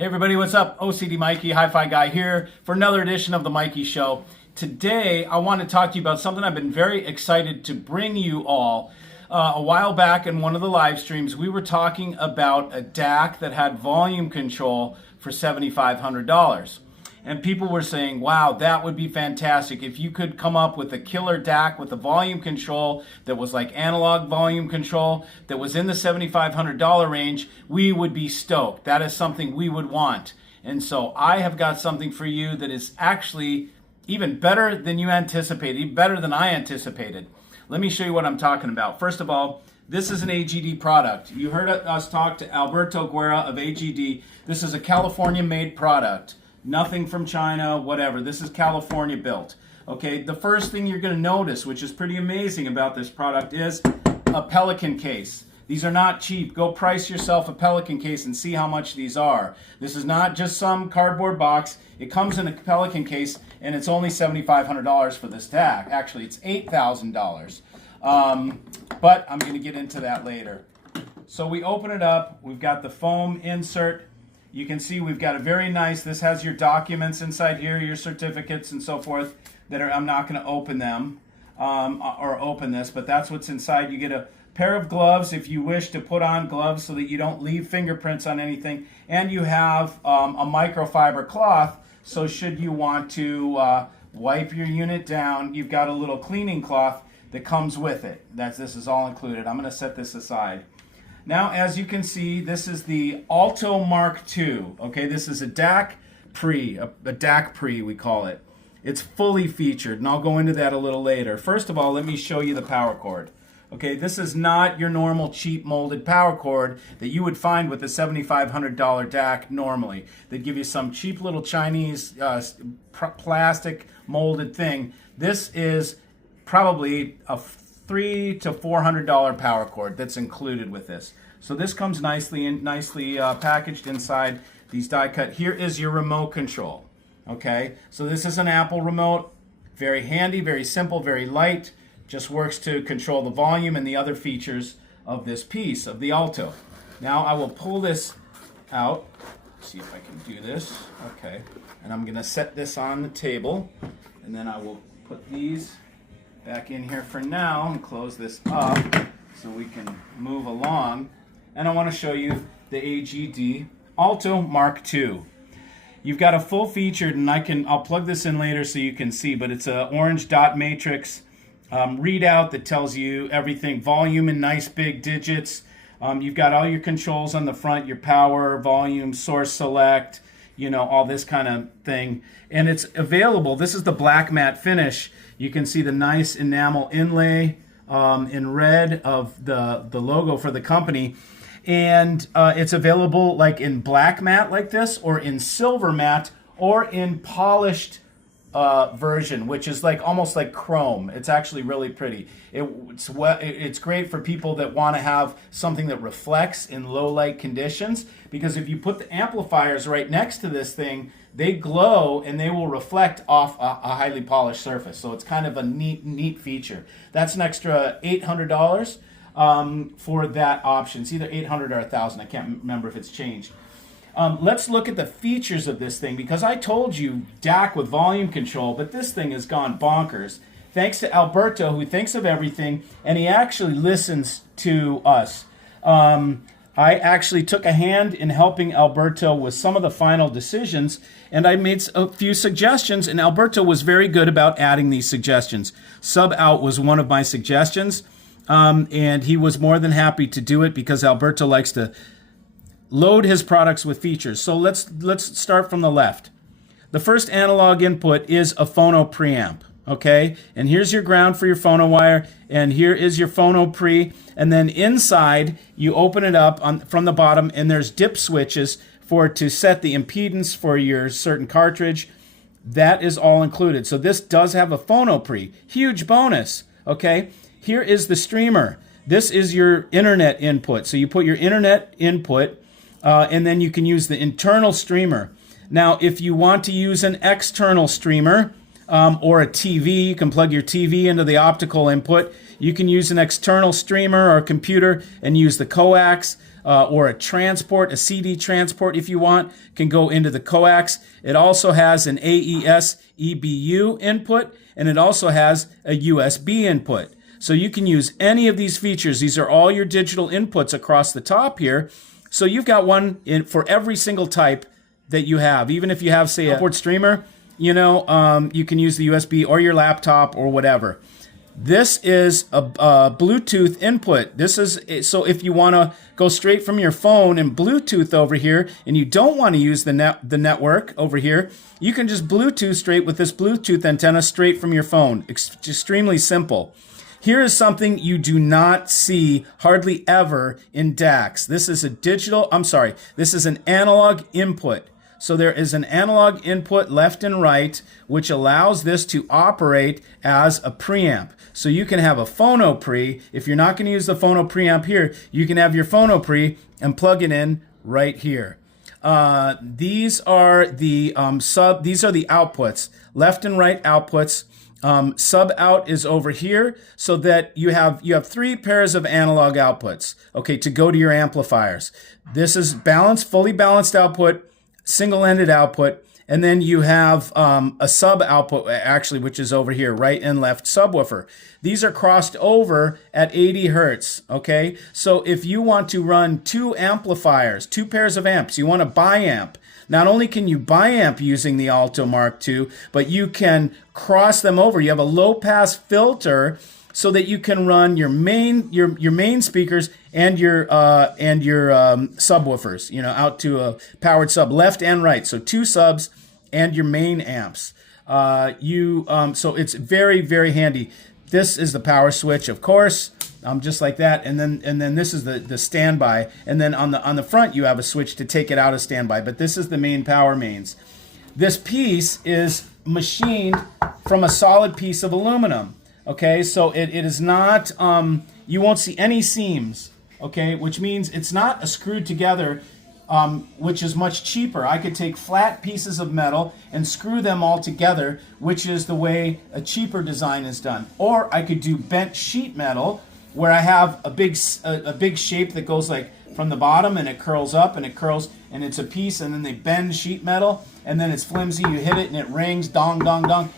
Hey everybody, what's up? OCD Mikey, Hi-Fi Guy here for another edition of the Mikey Show. Today, I want to talk to you about something I've been very excited to bring you all. A while back in one of the live streams, we were talking about a DAC that had volume control for $7,500. And people were saying, wow, that would be fantastic. If you could come up with a killer DAC with a volume control that was like analog volume control, that was in the $7,500 range, we would be stoked. That is something we would want. And so I have got something for you that is actually even better than you anticipated, even better than I anticipated. Let me show you what I'm talking about. First of all, this is an AGD product. You heard us talk to Alberto Guerra of AGD. This is a California-made product. Nothing from China, whatever. This is California built. Okay, the first thing you're going to notice, which is pretty amazing about this product, is a Pelican case. These are not cheap. Go price yourself a Pelican case and see how much these are. This is not just some cardboard box. It comes in a Pelican case, and it's only $7,500 for this DAC. Actually, it's $8,000. But I'm going to get into that later. So we open it up. We've got the foam insert. You can see we've got a very nice, this has your documents inside here, your certificates and so forth, that are, I'm not going to open them or open this, but that's what's inside. You get a pair of gloves if you wish to put on gloves so that you don't leave fingerprints on anything, and you have a microfiber cloth, so should you want to wipe your unit down, you've got a little cleaning cloth that comes with it. This is all included. I'm going to set this aside. Now, as you can see, this is the Alto Mark II. Okay, this is a DAC Pre, a DAC Pre we call it. It's fully featured, and I'll go into that a little later. First of all, let me show you the power cord. Okay, this is not your normal cheap molded power cord that you would find with a $7,500 DAC normally. They give you some cheap little Chinese plastic molded thing. This is probably a $300 to $400 power cord that's included with this. So this comes nicely packaged inside these die cut. Here is your remote control. Okay, so this is an Apple remote. Very handy, very simple, very light. Just works to control the volume and the other features of this piece of the Alto. Now I will pull this out. See if I can do this. Okay, and I'm going to set this on the table, and then I will put these back in here for now and close this up so we can move along. And I want to show you the AGD Alto Mark II. You've got a full featured, and I'll plug this in later so you can see, but it's an orange dot matrix readout that tells you everything, volume in nice big digits. You've got all your controls on the front, your power, volume, source select, you know, all this kind of thing. And it's available. This is the black matte finish. You can see the nice enamel inlay in red of the logo for the company. And it's available like in black matte like this, or in silver matte, or in polished version, which is like almost like chrome. It's actually really pretty. It's great for people that want to have something that reflects in low light conditions, because if you put the amplifiers right next to this thing, they glow and they will reflect off a highly polished surface. So it's kind of a neat feature. That's an extra $800 for that option. It's either $800 or $1,000. I can't remember if it's changed. Let's look at the features of this thing, because I told you DAC with volume control, but this thing has gone bonkers. Thanks to Alberto, who thinks of everything, and he actually listens to us. I actually took a hand in helping Alberto with some of the final decisions, and I made a few suggestions, and Alberto was very good about adding these suggestions. Sub out was one of my suggestions, and he was more than happy to do it because Alberto likes to load his products with features. So let's start from the left. The first analog input is a phono preamp, okay? And here's your ground for your phono wire, and here is your phono pre, and then inside you open it up from the bottom, and there's dip switches to set the impedance for your certain cartridge. That is all included. So this does have a phono pre. Huge bonus, okay? Here is the streamer. This is your internet input. So you put your internet input, and then you can use the internal streamer. Now, if you want to use an external streamer or a TV, you can plug your TV into the optical input. You can use an external streamer or computer and use the coax. or a transport, a CD transport if you want, can go into the coax. It also has an AES EBU input, and it also has a USB input. So you can use any of these features. These are all your digital inputs across the top here. So you've got one for every single type that you have. Even if you have, say, a port streamer, you can use the USB or your laptop or whatever. This is a Bluetooth input. This is, so if you want to go straight from your phone and Bluetooth over here, and you don't want to use the network over here, you can just Bluetooth straight with this Bluetooth antenna straight from your phone. Extremely simple. Here is something you do not see hardly ever in DACs. This is this is an analog input. So there is an analog input left and right, which allows this to operate as a preamp. So you can have a phono pre. If you're not going to use the phono preamp here, you can have your phono pre and plug it in right here. These are the these are the outputs, left and right outputs. Sub out is over here, so that you have 3 pairs of analog outputs, okay, to go to your amplifiers. This is fully balanced output, single-ended output, and then you have a sub output, actually, which is over here, right and left subwoofer. These are crossed over at 80 hertz, okay? So if you want to run 2 amplifiers, 2 pairs of amps, you want to biamp. Not only can you biamp using the Alto Mark II, but you can cross them over. You have a low-pass filter so that you can run your main speakers and your subwoofers, out to a powered sub, left and right. So 2 subs and your main amps. So it's very, very handy. This is the power switch, of course. Just like that, and then this is the standby, and then on the front you have a switch to take it out of standby. But this is the main power mains. This piece is machined from a solid piece of aluminum. Okay, so it is not. You won't see any seams. Okay, which means it's not a screwed together, which is much cheaper. I could take flat pieces of metal and screw them all together, which is the way a cheaper design is done. Or I could do bent sheet metal, where I have a big shape that goes like from the bottom and it curls up and it curls and it's a piece, and then they bend sheet metal and then it's flimsy. You hit it and it rings, dong, dong, dong.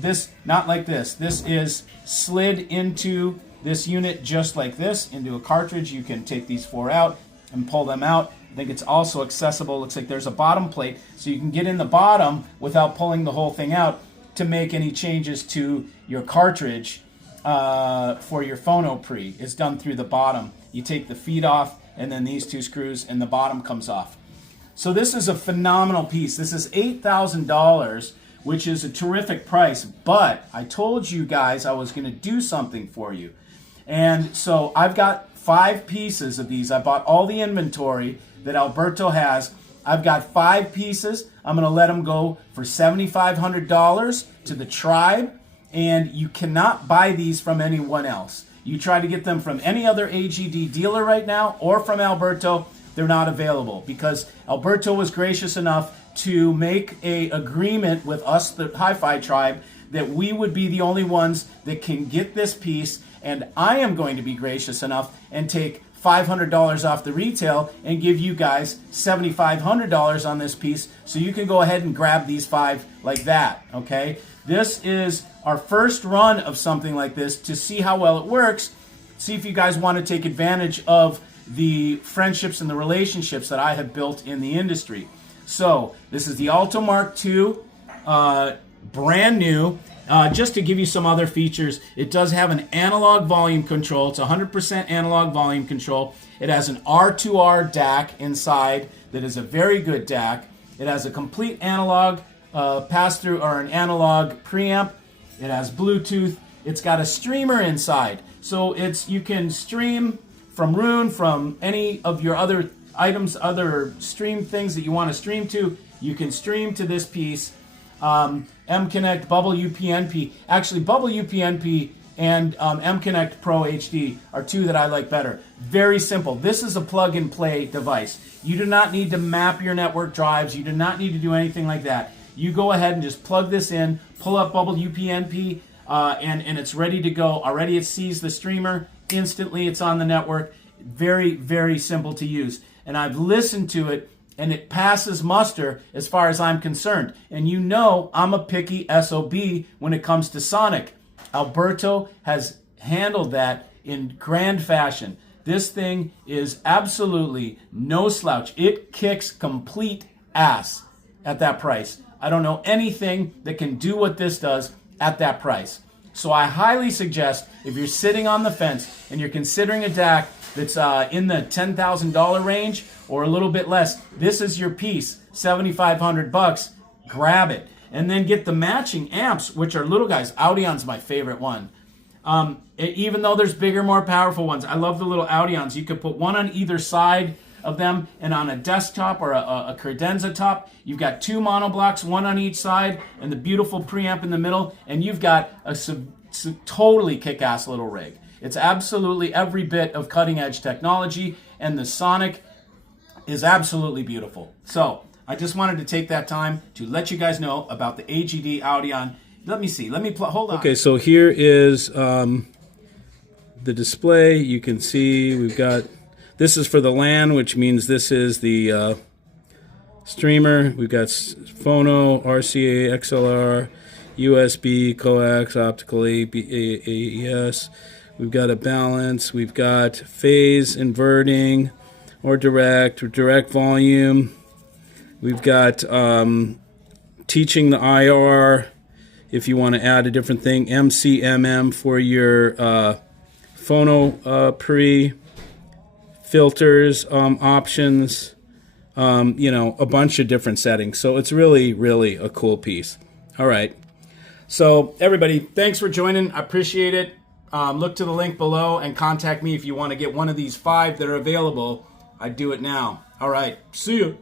This, not like this. This is slid into this unit just like this, into a cartridge. You can take these 4 out and pull them out. I think it's also accessible. Looks like there's a bottom plate, so you can get in the bottom without pulling the whole thing out to make any changes to your cartridge. For your phono pre is done through the bottom. You take the feet off and then these 2 screws and the bottom comes off. So this is a phenomenal piece. This is $8,000, which is a terrific price, but I told you guys I was going to do something for you. And so I've got 5 pieces of these. I bought all the inventory that Alberto has. I've got 5 pieces. I'm going to let them go for $7,500 to the tribe. And you cannot buy these from anyone else. You try to get them from any other AGD dealer right now or from Alberto, they're not available, because Alberto was gracious enough to make an agreement with us, the Hi-Fi tribe, that we would be the only ones that can get this piece, and I am going to be gracious enough and take $500 off the retail and give you guys $7,500 on this piece, so you can go ahead and grab these 5 like that, okay? This is our first run of something like this to see how well it works, see if you guys want to take advantage of the friendships and the relationships that I have built in the industry. So this is the Alto Mark II, brand new. Just to give you some other features, it does have an analog volume control. It's 100% analog volume control. It has an R2R DAC inside that is a very good DAC. It has a complete analog pass-through, or an analog preamp. It has Bluetooth. It's got a streamer inside. So you can stream from Roon, from any of your other items, other stream things that you want to stream to. You can stream to this piece. M-Connect, Bubble UPnP. Actually, Bubble UPnP and M-Connect Pro HD are 2 that I like better. Very simple. This is a plug-and-play device. You do not need to map your network drives. You do not need to do anything like that. You go ahead and just plug this in, pull up Bubble UPnP, and it's ready to go. Already it sees the streamer. Instantly it's on the network. Very, very simple to use. And I've listened to it, and it passes muster as far as I'm concerned. And you know I'm a picky SOB when it comes to sonic. Alberto has handled that in grand fashion. This thing is absolutely no slouch. It kicks complete ass at that price. I don't know anything that can do what this does at that price. So I highly suggest, if you're sitting on the fence and you're considering a DAC that's in the $10,000 range or a little bit less, this is your piece. $7,500. Grab it. And then get the matching amps, which are little guys. Audion's my favorite one. Even though there's bigger, more powerful ones, I love the little Audions. You could put one on either side of them, and on a desktop or a credenza top, you've got two monoblocks, one on each side, and the beautiful preamp in the middle, and you've got a totally kick-ass little rig. It's absolutely every bit of cutting-edge technology, and the sonic is absolutely beautiful. So I just wanted to take that time to let you guys know about the AGD Audion. Let me see. Hold on. Okay, so here is the display. You can see we've got, this is for the LAN, which means this is the streamer. We've got phono, RCA, XLR, USB, coax, optical, AES. We've got a balance. We've got phase inverting or direct volume. We've got teaching the IR if you want to add a different thing. MCMM for your phono pre filters options. You know, a bunch of different settings. So it's really, really a cool piece. All right. So everybody, thanks for joining. I appreciate it. Look to the link below and contact me if you want to get one of these 5 that are available. I'd do it now. All right. See you.